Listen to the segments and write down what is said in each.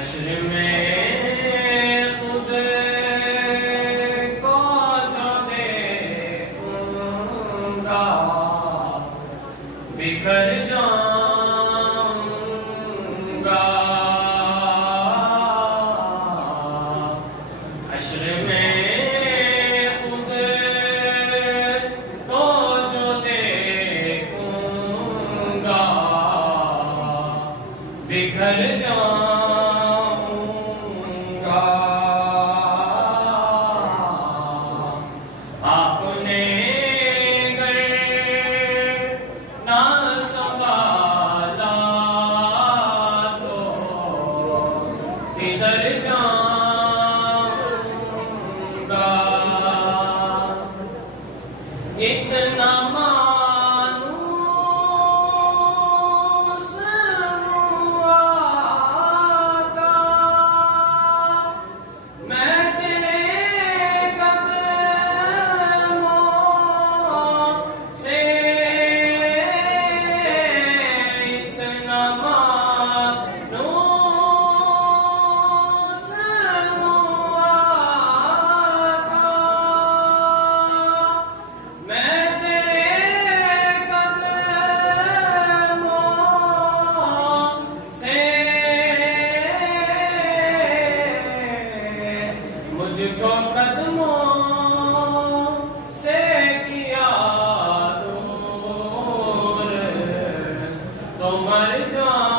हश्र में खुद को जो देखूंगा बिखर जाऊंगा। हश्र में खुद को जो देखूंगा बिखर जाऊंगा। आपने अगर ना संभाला तो किधर जाऊंगा। इतना मुझको कदमों से किया दूर तो मर जाऊंगा।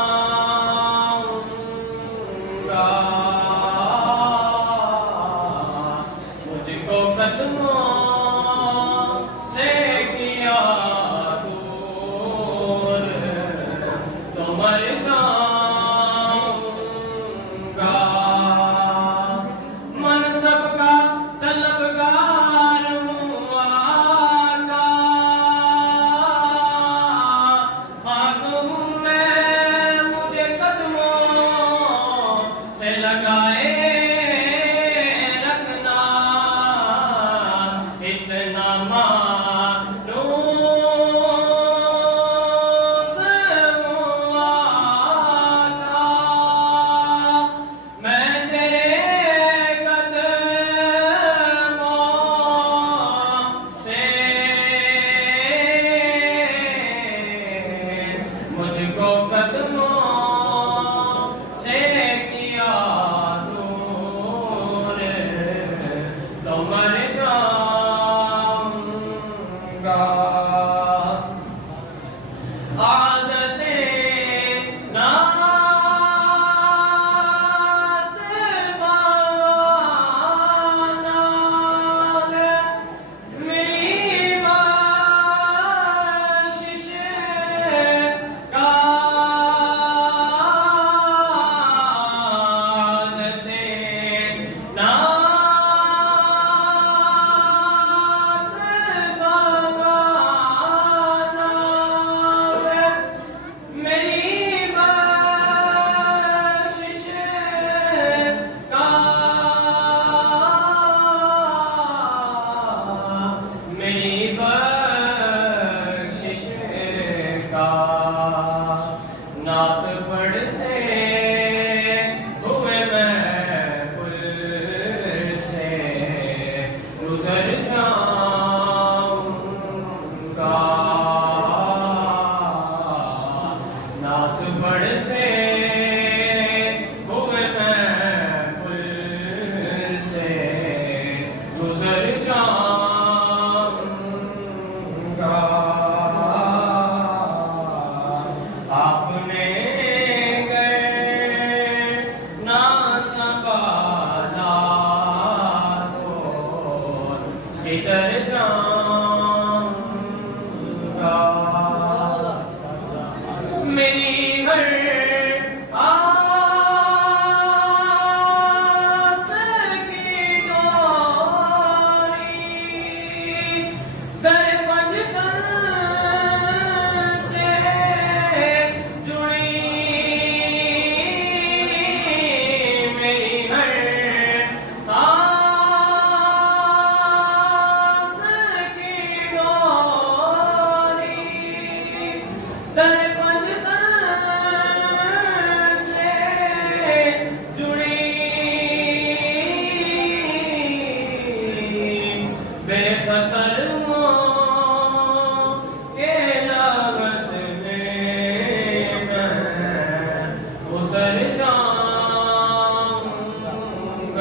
मुझको कदमों से किया दूर तो मर जाऊंगा। मुझको कदमों से किया दूर तो मर जाऊंगा। आदतें नात बावाना है मेरी बख्शिश नात पढ़ते हुए मैं पुल से गुजर जाऊंगा। नात पढ़ते हुए मैं पुल से गुजर जाऊंगा। आपने ना संभाला तो किधर जाऊंगा। मेरी हर आस की डोरी दर पंजतन से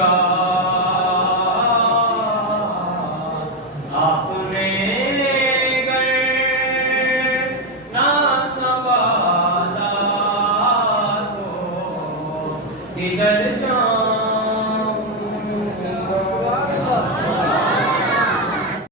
का